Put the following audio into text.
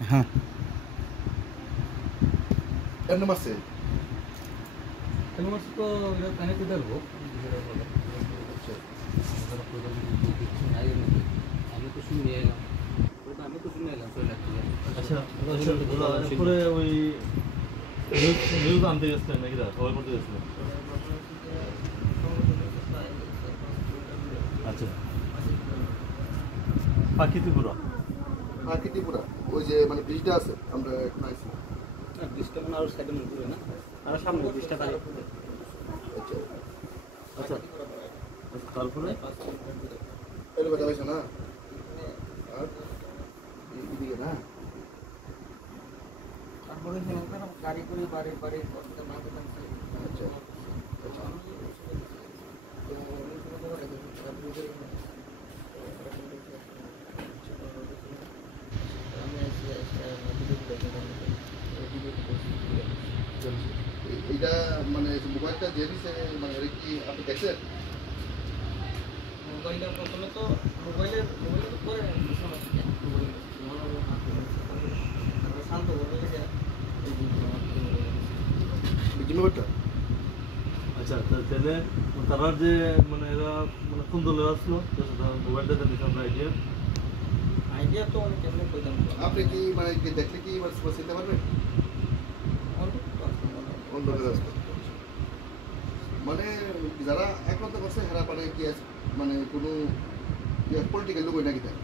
হ্যাঁ এর মারছে ಕೆಲವರ್ಷ ಕನೆಕ್ಟಿದ್ದಲ್ವು আমি তো শুনে এলাম চলে লাগছে আচ্ছা পরে ওই নিউজ আনতে গেছিলেন নাকি খবর করতে গেছিলেন? আচ্ছা প্রাকৃতিপুরা ওই যে মানে ব্রিজটা আছে আমরা এখন আইছি ব্রিজটা মানে আরো সাইডে মনে করে না আর সামনে ব্রিজটা পারে আচ্ছা আচ্ছা তারপরে এর কথা হয়েছে না আর এদিকে না তারপরে গাড়ি করে বাড়ি বাড়ি করতে মাঝে থাকছে আচ্ছা আচ্ছা এইটা মানে মোবাইলটা যে দিছে মানে এটা কি আপনি দেখছেন মোবাইলটা প্রথমে তো মোবাইলের পরে শান্ত বলে জিম্মেবারটা আচ্ছা তাহলে তারা যে মানে এরা মানে কোন দলে আসলো মোবাইলটা দিতে আমরা আইডিয়া তো অনেক কেমন কইতাম আপনি কি মানে দেখলে কি চিনতে পারবেন অন্ধকার রাস্তা মানে যারা একমাত্র করছে হেরা মানে কি আছে মানে কোনো পলিটিক্যাল লোক নাকি তাই